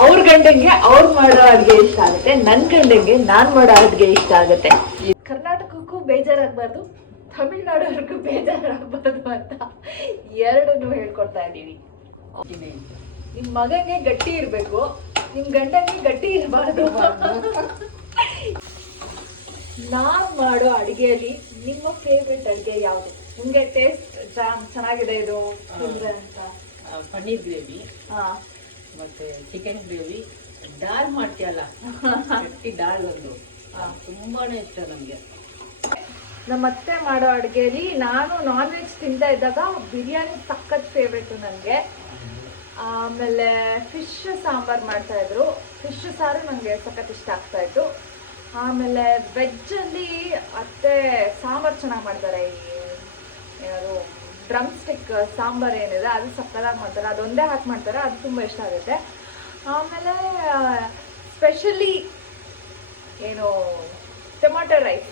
ಅವ್ರ ಗಂಡಂಗೆ ಅವ್ರು ಮಾಡೋ ಅಡ್ಗೆ ಇಷ್ಟ ಆಗುತ್ತೆ, ನನ್ ಗಂಡಂಗೆ ನಾನ್ ಮಾಡೋ ಅಡ್ಗೆ ಇಷ್ಟ ಆಗುತ್ತೆ. ಕರ್ನಾಟಕಕ್ಕೂ ಬೇಜಾರಾಗಬಾರ್ದು, ತಮಿಳ್ನಾಡವ್ರಿಗೂ ಬೇಜಾರಾಗಬಾರ್ದು ಅಂತ ಎರಡನ್ನೂ ಹೇಳ್ಕೊಡ್ತಾ ಇದ್ದೀವಿ. ನಿಮ್ ಮಗಂಗೆ ಗಟ್ಟಿ ಇರ್ಬೇಕು, ನಿಮ್ ಗಂಡಂಗೆ ಗಟ್ಟಿ ಇರಬಾರ್ದು. ನಾನ್ ಮಾಡೋ ಅಡಿಗೆಯಲ್ಲಿ ನಿಮ್ಮ ಫೇವ್ರೆಟ್ ಅಡಿಗೆ ಯಾವುದು? ನಿಮ್ಗೆ ಟೇಸ್ಟ್ ಚೆನ್ನಾಗಿದೆ ಇದು ಅಂತ? ಪನ್ನೀರ್ ಗ್ರೇವಿ, ಮತ್ತೆ ಚಿಕನ್ ಗ್ರೇವಿ, ದಾಲ್ ಮಾಡ್ತೀಯಲ್ಲ, ಗಟ್ಟಿ ದಾಲ್ ಒಂದು ತುಂಬಾನೇ ಇಷ್ಟ ನಮ್ಗೆ. ನಮ್ಮ ಅತ್ತೆ ಮಾಡೋ ಅಡುಗೆಯಲ್ಲಿ ನಾನು ನಾನ್ ವೆಜ್ ತಿಂತಾ ಇದ್ದಾಗ ಬಿರಿಯಾನಿ ಸಖತ್ ಫೇವ್ರೇಟು ನನಗೆ. ಆಮೇಲೆ ಫಿಶ್ ಸಾಂಬಾರು ಮಾಡ್ತಾ ಇದ್ರು, ಫಿಶ್ ಸಾರು ನನಗೆ ಸಖತ್ ಇಷ್ಟ ಆಗ್ತಾ ಇತ್ತು. ಆಮೇಲೆ ವೆಜ್ಜಲ್ಲಿ ಅತ್ತೆ ಸಾಂಬಾರು ಚೆನ್ನಾಗಿ ಮಾಡ್ತಾರೆ, ಯಾರು ಡ್ರಮ್ ಸ್ಟಿಕ್ ಸಾಂಬಾರು ಏನಿದೆ ಅದು ಸಕ್ಕತ್ತಾಗಿ ಮಾಡ್ತಾರೆ, ಅದೊಂದೇ ಹಾಕಿ ಮಾಡ್ತಾರೆ, ಅದು ತುಂಬ ಇಷ್ಟ ಆಗುತ್ತೆ. ಆಮೇಲೆ ಸ್ಪೆಷಲಿ ಏನು ಟೊಮಾಟೊ ರೈಸ್.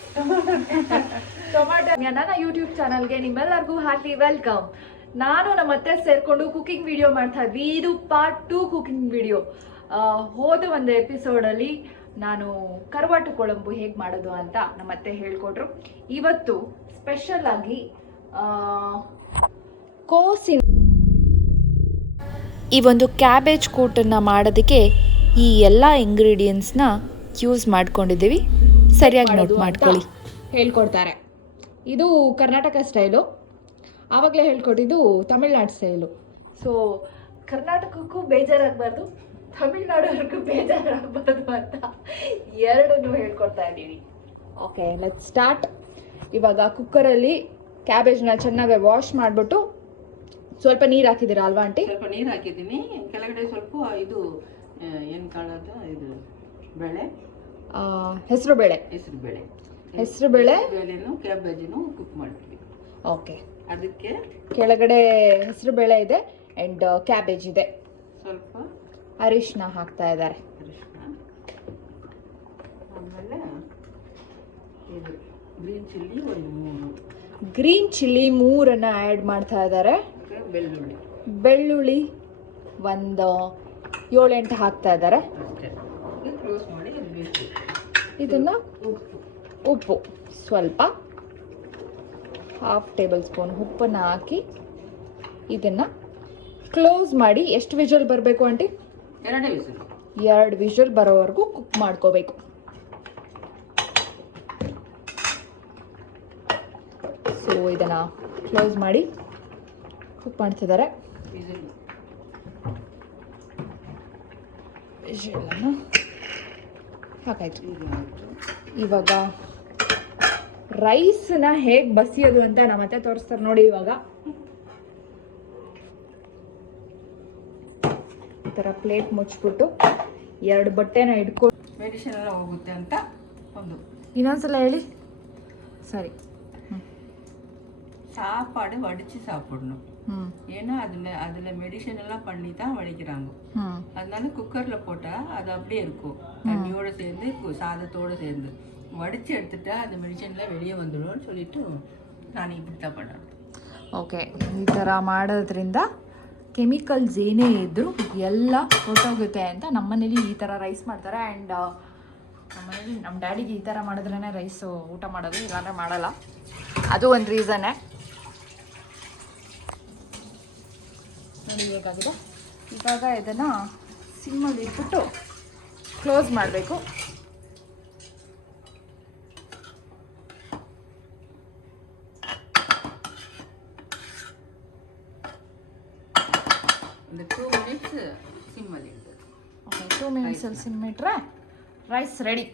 ನನ್ನ ಯೂಟ್ಯೂಬ್ ಚಾನಲ್ಗೆ ನಿಮ್ಮೆಲ್ಲರಿಗೂ ಹಾರ್ಟ್ಲಿ ವೆಲ್ಕಮ್. ನಾನು ನಮ್ಮ ಅತ್ತೆ ಸೇರ್ಕೊಂಡು ಕುಕಿಂಗ್ ವಿಡಿಯೋ ಮಾಡ್ತಾ ಇದ್ವಿ. ಇದು ಪಾರ್ಟ್ 2 ಕುಕಿಂಗ್ ವಿಡಿಯೋ. ಹೋದ ಒಂದು ಎಪಿಸೋಡಲ್ಲಿ ನಾನು ಕರುವಾಟು ಕೊಳಂಬು ಹೇಗೆ ಮಾಡೋದು ಅಂತ ನಮ್ಮ ಅತ್ತೆ ಹೇಳ್ಕೊಟ್ರು. ಇವತ್ತು ಸ್ಪೆಷಲ್ ಆಗಿ ಕೋಸಿನ ಈ ಒಂದು ಕ್ಯಾಬೇಜ್ ಕೂಟನ್ನು ಮಾಡೋದಕ್ಕೆ ಈ ಎಲ್ಲ ಇಂಗ್ರೀಡಿಯೆಂಟ್ಸ್ನ ಯೂಸ್ ಮಾಡ್ಕೊಂಡಿದ್ದೀವಿ, ಸರಿಯಾಗಿ ನೋಟ್ ಮಾಡ್ಕೊಳ್ಳಿ. ಹೇಳ್ಕೊಡ್ತಾರೆ. ಇದು ಕರ್ನಾಟಕ ಸ್ಟೈಲು, ಆವಾಗಲೇ ಹೇಳ್ಕೊಟ್ಟಿದ್ದು ತಮಿಳ್ನಾಡು ಸ್ಟೈಲು. ಸೊ ಕರ್ನಾಟಕಕ್ಕೂ ಬೇಜಾರಾಗಬಾರ್ದು, ತಮಿಳ್ನಾಡವ್ರಿಗೂ ಬೇಜಾರಾಗಬಾರ್ದು ಅಂತ ಎರಡನ್ನೂ ಹೇಳ್ಕೊಡ್ತಾ ಇದ್ದೀವಿ. Okay, let's start. ಇವಾಗ ಕುಕ್ಕರಲ್ಲಿ ಕ್ಯಾಬೇಜ್ನ ಚೆನ್ನಾಗಿ ವಾಶ್ ಮಾಡಿಬಿಟ್ಟು ಸ್ವಲ್ಪ ನೀರು ಹಾಕಿದ್ದೀರಾ ಅಲ್ವಾ ಆಂಟಿ? ಸ್ವಲ್ಪ ನೀರು ಹಾಕಿದ್ದೀನಿ, ಕೆಳಗಡೆ ಸ್ವಲ್ಪ ಇದು ಏನು ಕಾಳದು, ಇದು ಬೇಳೆ, ಹೆಸರು ಬೇಳೆ ಬೇಳೆನು ಕ್ಯಾಬೇಜನ್ನು ಕುಕ್ ಮಾಡ್ತೀವಿ. ಓಕೆ, ಅದಕ್ಕೆ ಕೆಳಗಡೆ ಹೆಸರು ಬೇಳೆ ಇದೆ ಆ್ಯಂಡ್ ಕ್ಯಾಬೇಜ್ ಇದೆ. ಸ್ವಲ್ಪ ಅರಿಶಿನ ಹಾಕ್ತಾ ಇದ್ದಾರೆ. ಆಮೇಲೆ ಇದು ಗ್ರೀನ್ ಚಿಲ್ಲಿ 3 ಆ್ಯಡ್ ಮಾಡ್ತಾ ಇದ್ದಾರೆ. ಬೆಳ್ಳುಳ್ಳಿ ಒಂದು 7-8 ಹಾಕ್ತಾ ಇದ್ದಾರೆ. ಇದನ್ನ ಉಪ್ಪು ಸ್ವಲ್ಪ ½ ಟೇಬಲ್ ಸ್ಪೂನ್ ಉಪ್ಪನ್ನು ಹಾಕಿ ಇದನ್ನ ಕ್ಲೋಸ್ ಮಾಡಿ. ಎಷ್ಟು ವಿಷಲ್ ಬರಬೇಕು ಆಂಟಿ? 2 ವಿಷಲ್ ಬರೋವರೆಗೂ ಕುಕ್ ಮಾಡ್ಕೋಬೇಕು. ಸೊ ಇದನ್ನ ಕ್ಲೋಸ್ ಮಾಡಿ ಕುಕ್ ಮಾಡ್ತಿದ್ದಾರೆ. ವಿಷಲನ್ನು ಹಾಕಾಯ್ತು. ಇವಾಗ ರೈಸ್ನ ಹೇಗೆ ಬಸಿಯೋದು ಅಂತ ನಮ್ಮ ಅತ್ತೆ ತೋರಿಸ್ತಾರೆ ನೋಡಿ. ಇವಾಗ ಈ ಥರ ಪ್ಲೇಟ್ ಮುಚ್ಚಿಬಿಟ್ಟು 2 ಬಟ್ಟೆನ ಇಟ್ಕೊಂಡು ಮೆಡಿಸಿನ್ ಎಲ್ಲ ಹೋಗುತ್ತೆ ಅಂತ ಒಂದು ಇನ್ನೊಂದ್ಸಲ ಹೇಳಿ. சரி. சாப்பாடு வடிச்சு சாப்பிடணும். ஏன்னா அதுல மெடிசன் எல்லாம் பண்ணி தான் வடிக்கிறாங்க. அதனால குக்கர்ல போட்டா அது அப்படியே இருக்கும், தண்ணியோட சேர்ந்து சாதத்தோட சேர்ந்து. வடிச்சு எடுத்துட்டா அந்த மெடிசன்லாம் வெளியே வந்துடும் சொல்லிட்டு ನಾನು இப்படித்தான் பண்ணுறேன். ಓಕೆ, ಈ ಥರ ಮಾಡೋದ್ರಿಂದ ಕೆಮಿಕಲ್ಸ್ ಏನೇ ಇದ್ದರೂ ಎಲ್ಲ ಹೊರಟೋಗುತ್ತೆ ಅಂತ ನಮ್ಮನೇಲಿ ಈ ಥರ ರೈಸ್ ಮಾಡ್ತಾರೆ. ಆ್ಯಂಡ್ ನಮ್ಮನೇಲಿ ನಮ್ಮ ಡ್ಯಾಡಿಗೆ ಈ ಥರ ಮಾಡಿದ್ರೇ ರೈಸು ಊಟ ಮಾಡೋದು, ಇಲ್ಲಾಂದರೆ ಮಾಡಲ್ಲ. ಅದು ಒಂದು ರೀಸನ್ನೇ. ನೋಡಿ ಹೇಗಾಗಿದೆ. ಇವಾಗ ಇದನ್ನು ಸಿಮ್ಮಲ್ಲಿ ಇಟ್ಬಿಟ್ಟು ಕ್ಲೋಸ್ ಮಾಡಬೇಕು. ಒಂದು 2 ಮಿನಿಟ್ಸ್ ಸಿಮ್ಮಲ್ಲಿ ಇಟ್ಟು. ಓಕೆ, 2 ಮಿನಿಟ್ಸಲ್ಲಿ ಸಿಮ್ ಇಟ್ಟರೆ ರೈಸ್ ರೆಡಿ.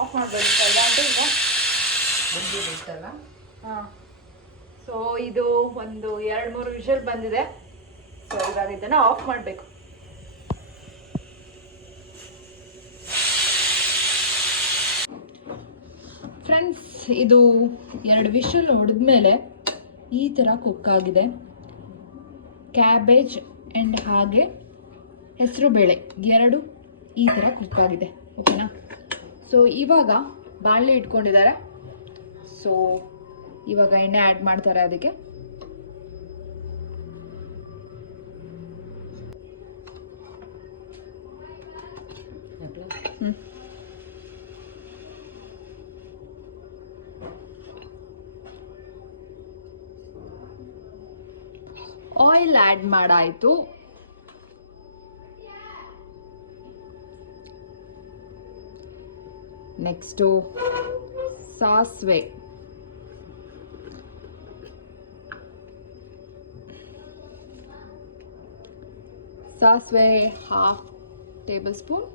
ಆಫ್ ಮಾಡಬೇಕಲ್ಲ ಅಂತ ಈಗ ಬಂದಿರುತ್ತಲ್ಲ. ಹಾಂ, ಸೊ ಇದು ಒಂದು 2-3 ವಿಷಲ್ ಬಂದಿದೆ. ಸೊ ಇವಾಗ ಇದನ್ನು ಆಫ್ ಮಾಡಬೇಕು. ಫ್ರೆಂಡ್ಸ್, ಇದು 2 ವಿಷಲ್ ಹೊಡೆದ್ಮೇಲೆ ಈ ಥರ ಕುಕ್ ಆಗಿದೆ. ಕ್ಯಾಬೇಜ್ ಆ್ಯಂಡ್ ಹಾಗೆ ಹೆಸರು ಬೇಳೆ 2 ಈ ಥರ ಕುಕ್ ಆಗಿದೆ. ಓಕೆನಾ? ಸೊ ಇವಾಗ ಬಾಣಲೆ ಇಟ್ಕೊಂಡಿದ್ದಾರೆ. ಸೊ ಇವಾಗ ಎಣ್ಣೆ ಆ್ಯಡ್ ಮಾಡ್ತಾರೆ ಅದಕ್ಕೆ. Oil add ಮಾಡಾಯಿತು. ನೆಕ್ಸ್ಟು ಸಾಸಿವೆ, ಸಾಸಿವೆ 1/2 ಟೇಬಲ್ ಸ್ಪೂನ್.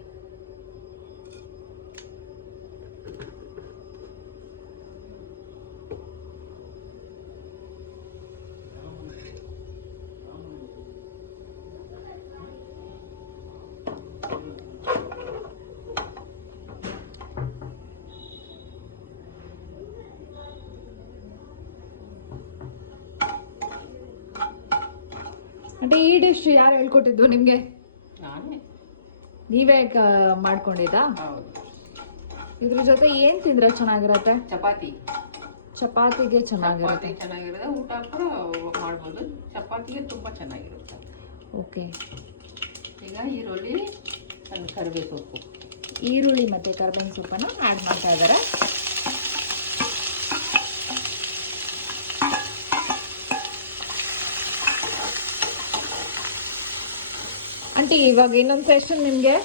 అంటే ಈ ಡಿಶ್ ಯಾರು ಹೇಳ್ಕೊಟ್ಟಿದ್ದು ನಿಮ್ಗೆ? ನಾನೇ. ನೀವೇ ಮಾಡ್ಕೊಂಡಿದ್ದಾ? ಹೌದು. ಇದ್ರ ಜೊತೆ ಏನ್ ತಿಂದ್ರೆ ಚೆನ್ನಾಗಿರತ್ತೆ? ಚಪಾತಿ. ಚಪಾತಿಗೆ ಚೆನ್ನಾಗಿರುತ್ತೆ. ಚೆನ್ನಾಗಿರುತ್ತೆ. ಊಟ ಕೂಡ ಮಾಡ್ಬೋದು. ಚಪಾತಿಗೆ ತುಂಬಾ ಚೆನ್ನಾಗಿರುತ್ತೆ. ಓಕೆ. ಈಗ ಈರುಳ್ಳಿ, ಕರಿಬೇವು ಸೊಪ್ಪು. ಈರುಳ್ಳಿ ಮತ್ತೆ ಕರಿಬೇವಿನ ಸೊಪ್ಪನ್ನ ಆ್ಯಡ್ ಮಾಡ್ತಾ ಇದ್ದಾರೆ. ಆಂಟಿ, ಇವಾಗ ಇನ್ನೊಂದು ಕ್ವೆಶ್ಚನ್ ನಿಮಗೆ.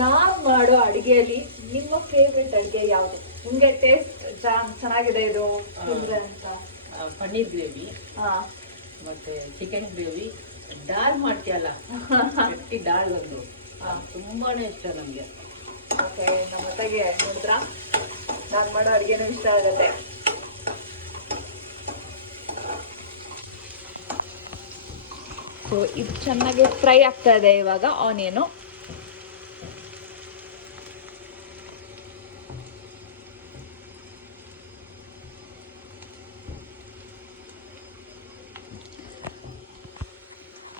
ನಾವು ಮಾಡೋ ಅಡುಗೆಯಲ್ಲಿ ನಿಮ್ಮ ಫೇವ್ರೆಟ್ ಅಡುಗೆ ಯಾವುದು? ನಿಮಗೆ ಟೇಸ್ಟ್ ಚೆನ್ನಾಗಿದೆ ಇದು ತಿಂದ್ರೆ ಅಂತ? ಪನ್ನೀರ್ ಗ್ರೇವಿ, ಮತ್ತೆ ಚಿಕನ್ ಗ್ರೇವಿ, ದಾಲ್ ಮಾಡ್ತೀಯಲ್ಲ, ಗಟ್ಟಿ ದಾಲ್ ಒಂದು ತುಂಬಾನೇ ಇಷ್ಟ ನಮಗೆ. ಓಕೆ, ನಮ್ಮ ಅತ್ತೆಗೆ ನೋಡಿದ್ರಾ ನಾನು ಮಾಡೋ ಅಡುಗೆನೂ ಇಷ್ಟ ಆಗುತ್ತೆ. ಸೊ ಇದು ಚೆನ್ನಾಗಿ ಫ್ರೈ ಆಗ್ತಾ ಇದೆ ಇವಾಗ ಆನಿಯನು.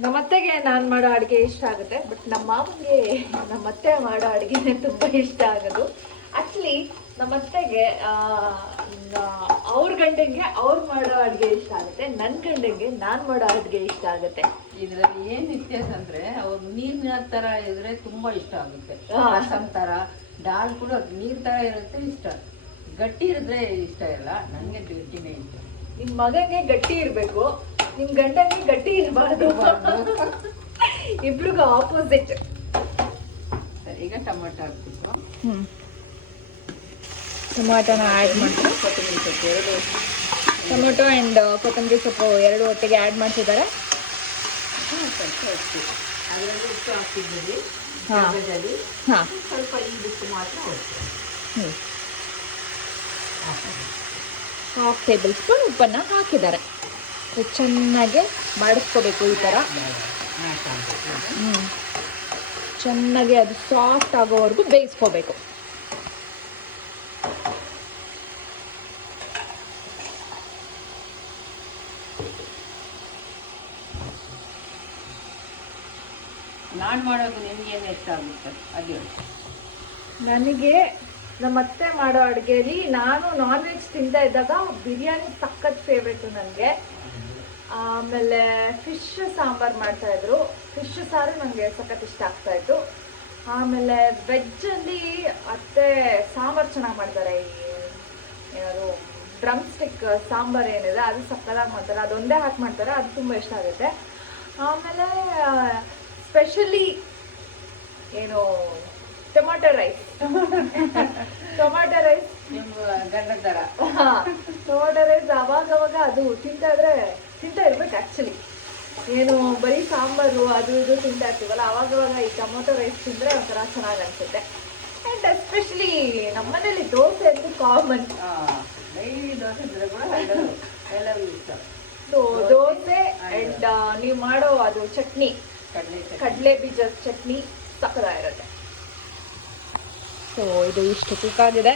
ನಮ್ಮತ್ತೆಗೆ ನಾನು ಮಾಡೋ ಅಡುಗೆ ಇಷ್ಟ ಆಗುತ್ತೆ, ಬಟ್ ನಮ್ಮ ಮಾವನಿಗೆ ನಮ್ಮತ್ತೆ ಮಾಡೋ ಅಡುಗೆನೇ ತುಂಬ ಇಷ್ಟ ಆಗೋದು. ಆ್ಯಕ್ಚುಲಿ ನಮ್ಮತ್ತೆಗೆ ಅವ್ರ ಗಂಡಂಗೆ ಅವ್ರು ಮಾಡೋ ಅಡುಗೆ ಇಷ್ಟ ಆಗುತ್ತೆ, ನನ್ನ ಗಂಡಂಗೆ ನಾನು ಮಾಡೋ ಅಡುಗೆ ಇಷ್ಟ ಆಗುತ್ತೆ. ಇದರಲ್ಲಿ ಏನ್ ವ್ಯತ್ಯಾಸ ಅಂದ್ರೆ ಅವ್ರು ನೀರಿನ ತರ ಇದ್ರೆ ತುಂಬಾ ಇಷ್ಟ ಆಗುತ್ತೆ. ರಸಂ ತರ, ದಾಲ್ ಕೂಡ ನೀರ್ ತರ ಇರುತ್ತೆ ಇಷ್ಟ. ಗಟ್ಟಿ ಇರಿದ್ರೆ ಇಷ್ಟ ಇಲ್ಲ, ನಂಗೆ ಗಟ್ಟಿನೇ ಇಷ್ಟ. ನಿಮ್ ಮಗಂಗೆ ಗಟ್ಟಿ ಇರ್ಬೇಕು, ನಿಮ್ ಗಂಡಂಗೆ ಗಟ್ಟಿ ಇರಬಾರ್ದು. ಇಬ್ರಿಗೂ ಆಪೋಸಿಟ್. ಈಗ ಟೊಮಾಟೊ ಹಾಕ್ಬಿಟ್ಟು ಟೊಮಾಟೋನ ಆ್ಯಡ್ ಮಾಡ್ತಾರೆ. ಕೊತ್ತಂಬರಿ ಸೊಪ್ಪು ಎರಡು, ಟೊಮೊಟೊ ಆ್ಯಂಡ್ ಕೊತ್ತಂಬರಿ ಸೊಪ್ಪು ಎರಡು ಒಟ್ಟಿಗೆ ಆ್ಯಡ್ ಮಾಡ್ತಿದ್ದಾರೆ. ಸ್ವಲ್ಪ ಉಪ್ಪು, ಅದರಲ್ಲಿ ಉಪ್ಪು ಹಾಕ್ತಿದ್ದೀವಿ. ಹಾಂ ಹಾಂ, ಸ್ವಲ್ಪ ಈ ಉಪ್ಪು ಮಾತ್ರ ಹೋಗ್ತದೆ. 1/2 ಟೇಬಲ್ ಸ್ಪೂನ್ ಉಪ್ಪನ್ನು ಹಾಕಿದ್ದಾರೆ. ಚೆನ್ನಾಗಿ ಮಾಡಿಸ್ಕೋಬೇಕು ಈ ಥರ. ಚೆನ್ನಾಗಿ ಅದು ಸಾಫ್ಟ್ ಆಗೋವರೆಗೂ ಬೇಯಿಸ್ಕೋಬೇಕು. ನಾನು ಮಾಡೋದು ನಿಮ್ಗೆ ಏನು ಇಷ್ಟ ಆಗುತ್ತೆ ಅದು? ನನಗೆ ನಮ್ಮತ್ತೆ ಮಾಡೋ ಅಡುಗೆಯಲ್ಲಿ ನಾನು ನಾನ್ ವೆಜ್ ತಿಂತಾ ಇದ್ದಾಗ ಬಿರಿಯಾನಿ ಸಖತ್ ಫೇವ್ರೇಟು ನನಗೆ. ಆಮೇಲೆ ಫಿಶ್ ಸಾಂಬಾರು ಮಾಡ್ತಾಯಿದ್ರು, ಫಿಶ್ ಸಾರು ನನಗೆ ಸಖತ್ ಇಷ್ಟ ಆಗ್ತಾಯಿತ್ತು. ಆಮೇಲೆ ವೆಜ್ಜಲ್ಲಿ ಅತ್ತೆ ಸಾಂಬಾರು ಚೆನ್ನಾಗಿ ಮಾಡ್ತಾರೆ. ಯಾರು ಡ್ರಮ್ ಸ್ಟಿಕ್ ಸಾಂಬಾರು ಏನಿದೆ ಅದು ಸಕ್ಕತ್ತಾಗಿ ಮಾಡ್ತಾರೆ, ಅದೊಂದೇ ಹಾಕಿ ಮಾಡ್ತಾರೆ, ಅದು ತುಂಬ ಇಷ್ಟ ಆಗುತ್ತೆ. ಆಮೇಲೆ ಸ್ಪೆಷಲಿ ಏನು ಟೊಮಾಟೊ ರೈಸ್. ಟೊಮಾಟೊ ರೈಸ್ ನಿಮ್ಮ ಗಂಡನ ಥರ. ಟೊಮಾಟೊ ರೈಸ್ ಅವಾಗವಾಗ ಅದು ತಿಂತಾ ಇರ್ಬೇಕು ಆ್ಯಕ್ಚುಲಿ. ಏನು ಬರೀ ಸಾಂಬಾರು ಅದು ಇದು ತಿಂತಾ ಇರ್ತೀವಲ್ಲ, ಅವಾಗವಾಗ ಈ ಟೊಮೊಟೊ ರೈಸ್ ತಿಂದರೆ ಒಂಥರ ಚೆನ್ನಾಗಿ ಅನಿಸುತ್ತೆ. ಆ್ಯಂಡ್ ಎಸ್ಪೆಷಲಿ ನಮ್ಮನೇಲಿ ದೋಸೆ ಅಂತೂ ಕಾಮನ್. ಡೈಲಿ ದೋಸೆ ಇದ್ರೆ ಕೂಡ ಎಲ್ಲರಿಗೂ ಇಷ್ಟ. ಸೊ ದೋಸೆ ಆ್ಯಂಡ್ ನೀವು ಮಾಡೋ ಅದು ಚಟ್ನಿ, ಕಡಲೆ ಬೀಜದ ಚಟ್ನಿ ಸಕ್ಕತ್ತಾಗಿರುತ್ತೆ. ಸೊ ಇದು ಇಷ್ಟು ಕುಕ್ ಆಗಿದೆ.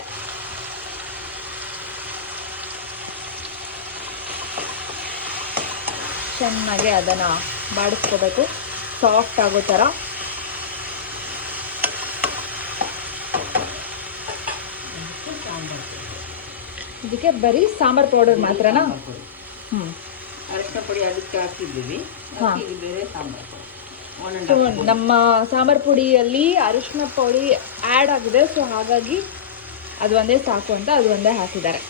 ಚೆನ್ನಾಗಿ ಅದನ್ನು ಬಾಡಿಸ್ಕೋಬೇಕು ಸಾಫ್ಟ್ ಆಗೋ ಥರ. ಇದಕ್ಕೆ ಬರೀ ಸಾಂಬಾರ್ ಪೌಡರ್ ಮಾತ್ರನಾ? ಅರಿಶಿನ ಪುಡಿ ಅದಕ್ಕೆ ಹಾಕಿದ್ದೀವಿ, ಇದು ಬೇರೆ ಸಾಂಬಾರು ಪುಡಿ. ಸೊ ನಮ್ಮ ಸಾಂಬಾರ್ ಪುಡಿಯಲ್ಲಿ ಅರಿಶಿನ ಪುಡಿ ಆ್ಯಡ್ ಆಗಿದೆ, ಸೊ ಹಾಗಾಗಿ ಅದು ಒಂದೇ ಸಾಕು ಅಂತ ಅದು ಒಂದೇ ಹಾಕಿದ್ದಾರೆ.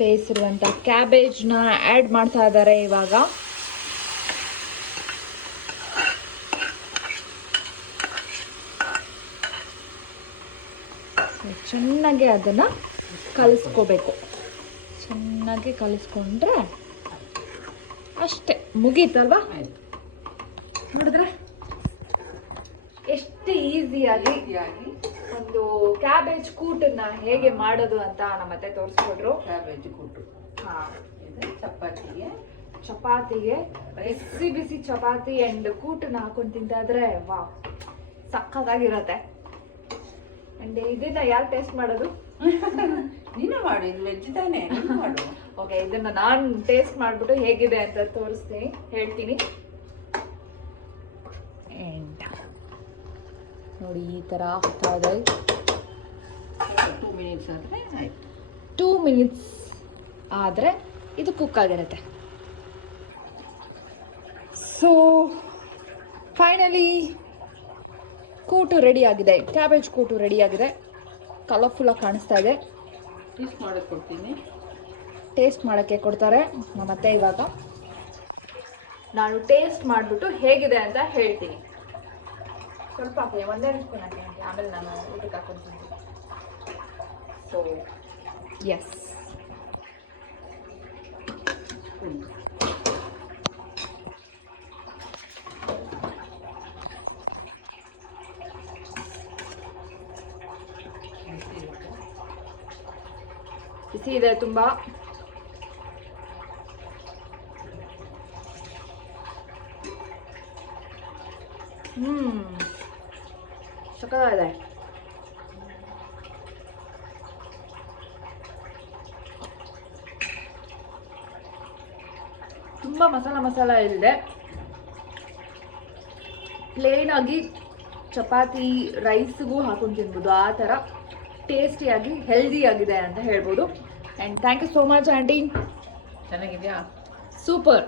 ಬೇಯಿಸಿರುವಂಥ ಕ್ಯಾಬೇಜ್ನ ಆ್ಯಡ್ ಮಾಡ್ತಾ ಇದ್ದಾರೆ ಇವಾಗ. ಚೆನ್ನಾಗಿ ಅದನ್ನು ಕಲಿಸ್ಕೋಬೇಕು. ಚೆನ್ನಾಗಿ ಕಲಿಸ್ಕೊಂಡ್ರೆ ಅಷ್ಟೇ, ಮುಗೀತಲ್ವಾ? ನೋಡಿದ್ರೆ ಎಷ್ಟು ಈಸಿಯಾಗಿ ಒಂದು ಕ್ಯಾಬೇಜ್ ಕೂಟನ್ನ ಹೇಗೆ ಮಾಡೋದು ಅಂತ ನಮ್ಮತ್ತೆ ತೋರಿಸ್ಕೊಟ್ರು. ಕ್ಯಾಬೇಜ್ ಕೂಟು ಚಪಾತಿಗೆ ಬಿಸಿ ಬಿಸಿ ಚಪಾತಿ ಅಂಡ್ ಕೂಟನ್ನ ಹಾಕೊಂಡು ತಿಂತಾ ಇದ್ರೆ ವಾ ಸಕ್ಕತ್ತಾಗಿರತ್ತೆ. ಅಂಡ್ ಇದನ್ನ ಯಾರು ಟೇಸ್ಟ್ ಮಾಡೋದು? ನೀನು ಮಾಡು, ಇದು ವೆಜ್ ತಾನೇ, ನೀನು ಮಾಡು. ಓಕೆ, ಇದನ್ನ ನಾನು ಟೇಸ್ಟ್ ಮಾಡ್ಬಿಟ್ಟು ಹೇಗಿದೆ ಅಂತ ತೋರಿಸ್ತೀನಿ, ಹೇಳ್ತೀನಿ. ನೋಡಿ ಈ ಥರ ಆಗ್ತಾ ಇದೆ. 2 ಮಿನಿಟ್ಸ್ ಆದರೆ ಆಯ್ತು. 2 ಮಿನಿಟ್ಸ್ ಆದರೆ ಇದು ಕುಕ್ ಆಗಿರುತ್ತೆ. ಸೊ ಫೈನಲಿ ಕೂಟು ರೆಡಿ ಆಗಿದೆ, ಕ್ಯಾಬೇಜ್ ಕೂಟು ರೆಡಿ ಆಗಿದೆ. ಕಲರ್ಫುಲ್ಲಾಗಿ ಕಾಣಿಸ್ತಾ ಇದೆ. ಟೇಸ್ಟ್ ಮಾಡೋಕ್ಕೆ ಕೊಡ್ತೀನಿ. ಟೇಸ್ಟ್ ಮಾಡೋಕ್ಕೆ ಕೊಡ್ತಾರೆ ನಮ್ಮತ್ತೆ. ಇವಾಗ ನಾನು ಟೇಸ್ಟ್ ಮಾಡಿಬಿಟ್ಟು ಹೇಗಿದೆ ಅಂತ ಹೇಳ್ತೀನಿ. ಸ್ವಲ್ಪ ಹಾಕಿ, ಒಂದೇ ಸ್ಪೂನ್ ಹಾಕಿ, ಆಮೇಲೆ ನಾನು ಊಟಕ್ಕೆ ಹಾಕೊತೀನಿ. ಸೊ ಎಸ್, ಬಿಸಿ ಇದೆ ತುಂಬ. ಸಕ್ಕತ್ತಾಗಿದೆ. ತುಂಬ ಮಸಾಲ ಇಲ್ಲದೆ ಪ್ಲೇನ್ ಆಗಿ ಚಪಾತಿ ರೈಸ್ಗೂ ಹಾಕೊಂಡು ತಿನ್ಬೋದು, ಆ ಥರ ಟೇಸ್ಟಿಯಾಗಿ ಹೆಲ್ದಿಯಾಗಿದೆ ಅಂತ ಹೇಳ್ಬೋದು. And thank you so much aunty. ಚೆನ್ನಾಗಿದೆಯಾ? ಸೂಪರ್.